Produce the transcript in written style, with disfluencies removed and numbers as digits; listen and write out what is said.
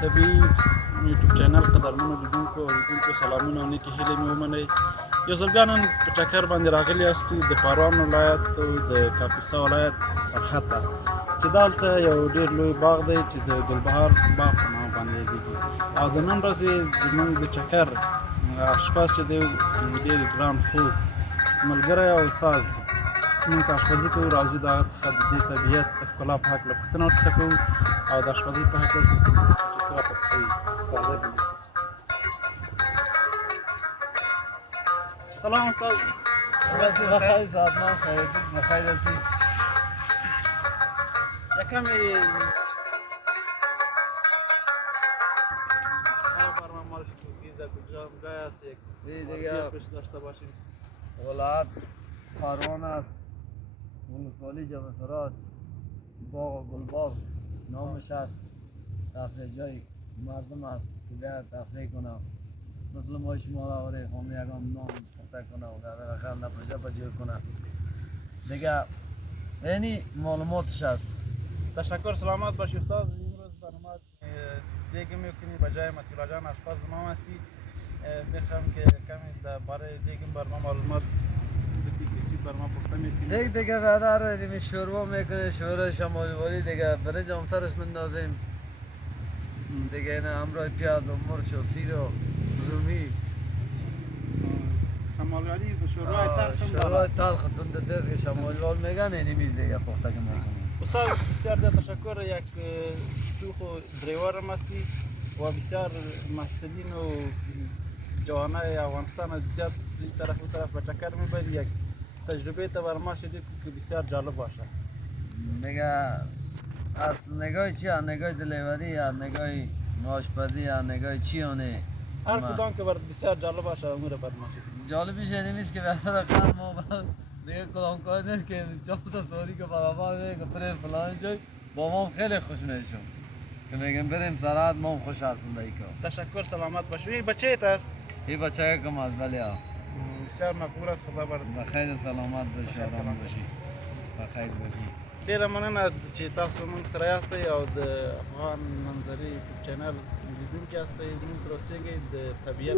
طبي یوټیوب چینل قدرمنو لیدونکو او لیدونکو سلامونه او نیکې هیلې مې ومنئ. یو ځل بیا نن په ټکر باندې راغلي یاستو د پروان ولایت د کاپیسا ولایت سرحد ته، چې دلته یو ډېر لوی باغ دی چې د ګلبهار باغ په نامه باندې یادېږي. او د نن ورځې زموږ د چکر اشپز چې دی ډېر ګران خوږ ملګری او استاد موږ ته اشپزي کوو، راځو د هغه څخه د دې طبیعت د ښکلا په هکله پوښتنه ورڅخه کوو او د اشپزۍ په هکله ورڅخه کوو چې څه راته ښیي. راځئ بلې. سلام استاد. بخیر ساعتمان خیر بخیر هستی. یکمی برنامه معرفی کنید در کجا جای است یک معرفی داشته باشیم. ولایت پروان است، ولسوالی جمع‌سرات، باغ و گلباغ نامش است. تفریح جای مردم است که باید تفریح کنه، مثل ما شما را آوره خانه یکم نام پخته کنه و در رقم نپرشه بجور کنه دیگه. اینی معلوماتش است. تشکر، سلامت باشی استاد. امروز برنامه دیگه میکنی به جای مطیلا جان اشپز ما هستی. میخوام که کمی درباره دیگه برنامه معلومات بدی که چی برنامه پخته میکنی. دیگه قدر دیگه شوربا میکنه، شوربا شمالی دیگه برنج همسرش مندازیم دیگه. اینا همراه پیاز و مرچ و سیر و رومی. شمالی و شوربای تلخ هم شوربای داره. تلخ تنده دست که شمالی وال میگن اینی میز دیگه پخته که میکنیم. استاد بسیار زیاد تشکر. یک شوخ و دریور هم هستی و بسیار محصلین و جوانای افغانستان از زیاد این طرف و طرف به چکر میبری. یک تجربه تا بر ما شده که بسیار جالب باشه. دیگه از نگاه چی؟ از نگاه دلیوری یا نگاه آشپزی یا نگاه چی هونه؟ هر کدام که بر بسیار جالب باشه امور بر ما شده. جالبیش اینیست که بهتر کار ما دیگه کدام کار نیست که جا تا سوری که برابر میگه که بریم فلان جای با ما خیلی خوش میشم که میگم بریم سرحد ما خوش هستم دیگه. تشکر، سلامت باشی. این بچه ایت است؟ این بچه کم از ولی بسیار مقبول است. خدا بر بخیر سلامت باشی، آرام باشی، بخیر باشی. ډیره مننه چې تاسو موږ سره یاستئ او د افغان منظرې یوټیوب چینل لیدونکي یاستئ. موږ سره اوسېږئ د طبیعت